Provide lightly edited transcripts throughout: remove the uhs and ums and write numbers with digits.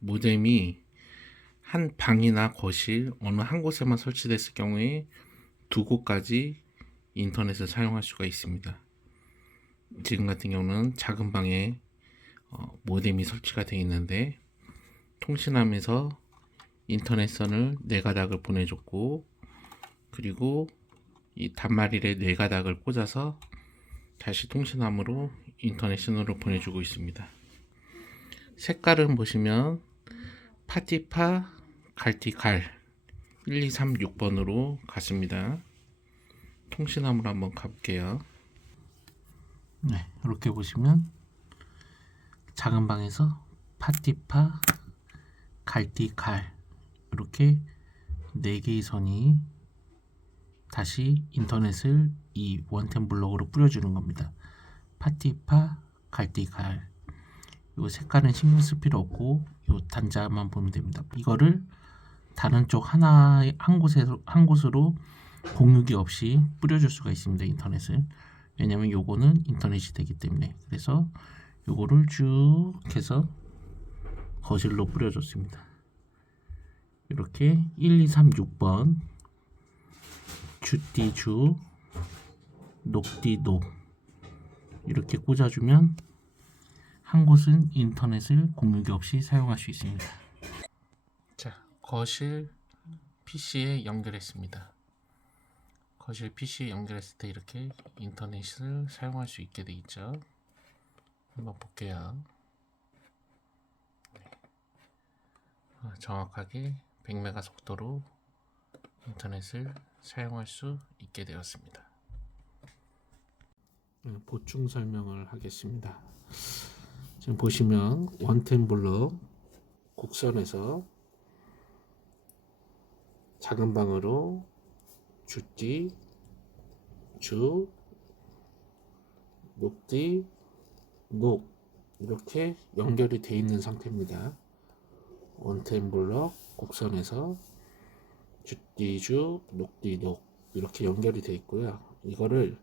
모뎀이 한 방이나 거실 어느 한 곳에만 설치됐을 경우에 두 곳까지 인터넷을 사용할 수가 있습니다. 지금 같은 경우는 작은 방에 모뎀이 설치가 되어 있는데 통신함에서 인터넷선을 네 가닥을 보내줬고, 그리고 이 단말일에 네 가닥을 꽂아서 다시 통신함으로 인터넷 신호를 보내주고 있습니다. 색깔은 보시면 파티파 갈티갈 1236번으로 갔습니다. 통신함으로 한번 가볼게요. 네, 이렇게 보시면 작은 방에서 파티파 갈티갈 이렇게 4개의 선이 다시 인터넷을 이 원템 블록으로 뿌려주는 겁니다. 파티파 갈티갈. 요 색깔은 신경 쓸 필요 없고 요 단자만 보면 됩니다. 이거를 다른 쪽 한 곳으로 공유기 없이 뿌려줄 수가 있습니다. 인터넷을. 왜냐면 요거는 인터넷이 되기 때문에. 그래서 요거를 쭉 해서 거실로 뿌려줬습니다. 이렇게 1, 2, 3, 6번 주띠주 녹띠녹 이렇게 꽂아주면 한 곳은 인터넷을 공유기 없이 사용할 수 있습니다. 자, 거실 PC에 연결했습니다. 거실 PC에 연결했을 때 이렇게 인터넷을 사용할 수 있게 되어 있죠. 한번 볼게요. 정확하게 100메가 속도로 인터넷을 사용할 수 있게 되었습니다. 보충 설명을 하겠습니다. 지금 보시면 원템 블록 곡선에서 작은 방으로 주띠, 주, 녹띠, 녹 이렇게 연결이 되어 있는 상태입니다. 원템 블록 곡선에서 주띠주, 녹띠녹 이렇게 연결이 되어 있고요. 이거를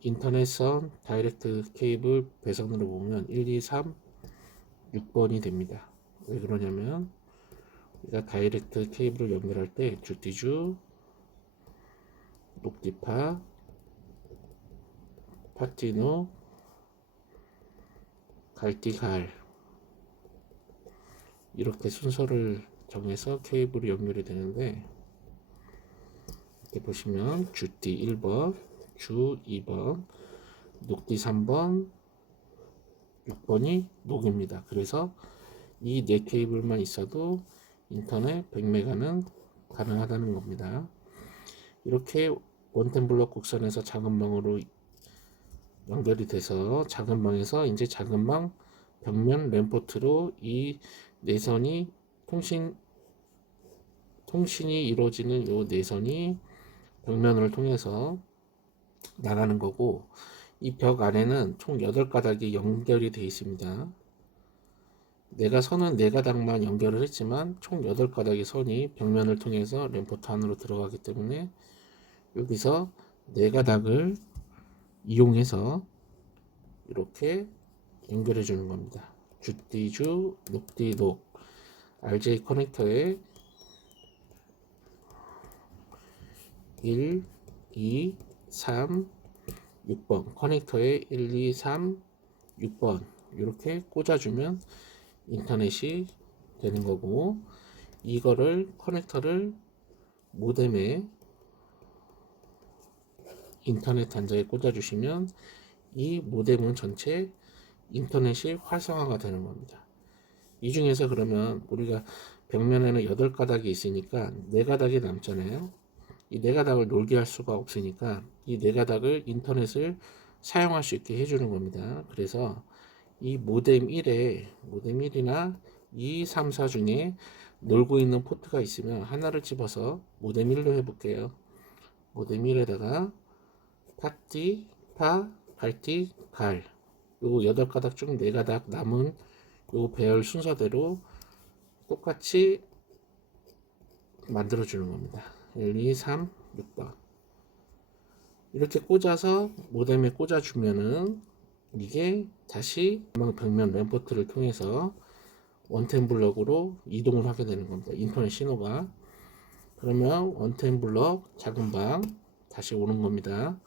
인터넷선 다이렉트 케이블 배선으로 보면 1, 2, 3, 6번이 됩니다. 왜 그러냐면 우리가 다이렉트 케이블을 연결할 때 주띠주, 녹띠파, 파티노, 갈띠갈 이렇게 순서를 정해서 케이블이 연결이 되는데, 이렇게 보시면 주띠 1번, 주 2번, 녹띠 3번, 6번이 녹입니다. 그래서 이 네 케이블만 있어도 인터넷 100메가는 가능하다는 겁니다. 이렇게 원템 블록 곡선에서 작은 방으로 연결이 돼서 작은 방에서 이제 작은 방 벽면 램포트로 이 내선이 통신이 이루어지는 요 내선이 벽면을 통해서 나가는 거고, 이 벽 안에는 총 8가닥이 연결이 되어 있습니다. 내가 선은 4가닥만 연결을 했지만 총 8가닥의 선이 벽면을 통해서 램포트 안으로 들어가기 때문에 여기서 4가닥을 이용해서 이렇게 연결해 주는 겁니다. 주띠주, 녹띠녹 RJ 커넥터에 1, 2, 3, 6번 커넥터에 1, 2, 3, 6번 이렇게 꽂아주면 인터넷이 되는 거고, 이거를 커넥터를 모뎀에 인터넷 단자에 꽂아주시면 이 모뎀은 전체 인터넷이 활성화가 되는 겁니다. 이 중에서 그러면 우리가 벽면에는 8가닥이 있으니까 4가닥이 남잖아요. 이 4가닥을 놀게 할 수가 없으니까 이 4가닥을 인터넷을 사용할 수 있게 해주는 겁니다. 그래서 이 모뎀 1이나 2, 3, 4 중에 놀고 있는 포트가 있으면 하나를 집어서 모뎀 1로 해볼게요. 모뎀 1에다가 파티, 파, 갈티, 갈 요 8가닥 중 4가닥 남은 요 배열 순서대로 똑같이 만들어 주는 겁니다. 1, 2, 3, 6번 이렇게 꽂아서 모뎀에 꽂아 주면은 이게 다시 벽면 램포트를 통해서 원템 블럭으로 이동을 하게 되는 겁니다. 인터넷 신호가. 그러면 원템 블럭 작은 방 다시 오는 겁니다.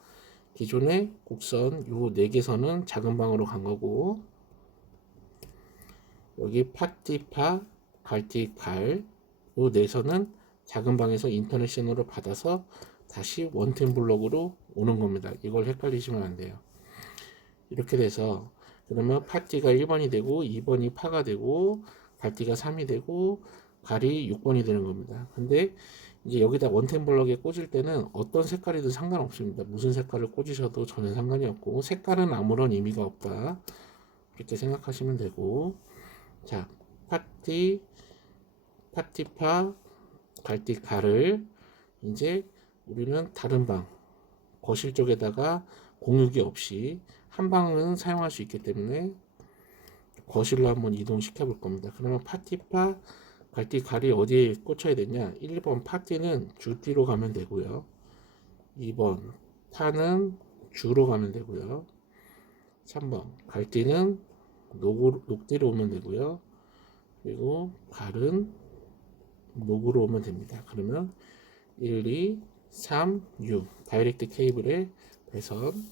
기존의 곡선 요 4개선은 작은 방으로 간 거고, 여기 파티파 갈티갈 요 4선은 작은 방에서 인터넷 신호를 받아서 다시 원템 블럭으로 오는 겁니다. 이걸 헷갈리시면 안 돼요. 이렇게 돼서 그러면 파티가 1번이 되고 2번이 파가 되고 갈티가 3이 되고 갈이 6번이 되는 겁니다. 근데 이제 여기다 원템 블럭에 꽂을 때는 어떤 색깔이든 상관없습니다. 무슨 색깔을 꽂으셔도 전혀 상관이 없고, 색깔은 아무런 의미가 없다, 이렇게 생각하시면 되고. 자, 파티파 갈티갈을 이제 우리는 다른 방 거실 쪽에다가 공유기 없이 한 방은 사용할 수 있기 때문에 거실로 한번 이동시켜 볼 겁니다. 그러면 파티파 갈티갈이 어디에 꽂혀야 되냐? 1번 파티는 주뒤로 가면 되고요. 2번 파는 주로 가면 되고요. 3번 갈티는 녹뒤로 오면 되고요. 그리고 갈은 녹으로 오면 됩니다. 그러면 1, 2, 3, 6 다이렉트 케이블의 배선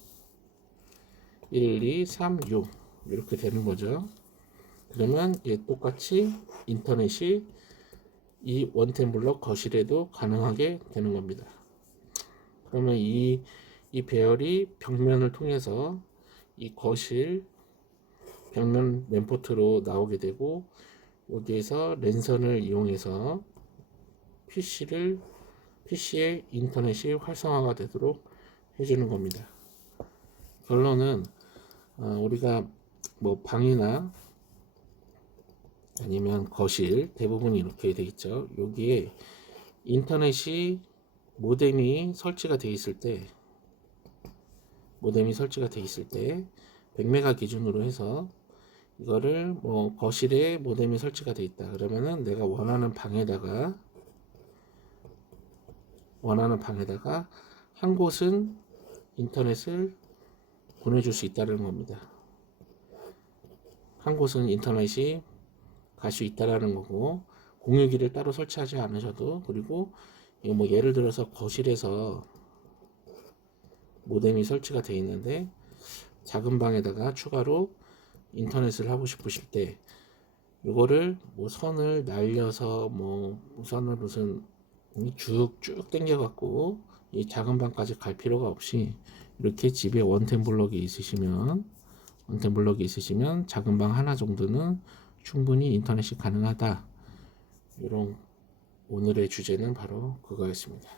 1, 2, 3, 6 이렇게 되는 거죠. 그러면 똑같이 인터넷이 이 원템 블럭 거실에도 가능하게 되는 겁니다. 그러면 이 배열이 벽면을 통해서 이 거실 벽면 맨포트로 나오게 되고, 여기에서 랜선을 이용해서 PC의 인터넷이 활성화가 되도록 해주는 겁니다. 결론은 우리가 뭐 방이나 아니면 거실 대부분 이렇게 되어 있죠. 여기에 인터넷이 모뎀이 설치가 되어 있을 때 100메가 기준으로 해서 이거를 뭐 거실에 모뎀이 설치가 되어 있다 그러면은 내가 원하는 방에다가 한 곳은 인터넷을 보내줄 수 있다는 겁니다. 한 곳은 인터넷이 갈 수 있다라는 거고, 공유기를 따로 설치하지 않으셔도, 그리고 뭐 예를 들어서 거실에서 모뎀이 설치가 되어 있는데 작은 방에다가 추가로 인터넷을 하고 싶으실 때 이거를 뭐 선을 날려서 뭐 선을 무슨 쭉쭉 당겨 갖고 이 작은 방까지 갈 필요가 없이 이렇게 집에 원템 블럭이 있으시면 작은 방 하나 정도는 충분히 인터넷이 가능하다. 이런 오늘의 주제는 바로 그거였습니다.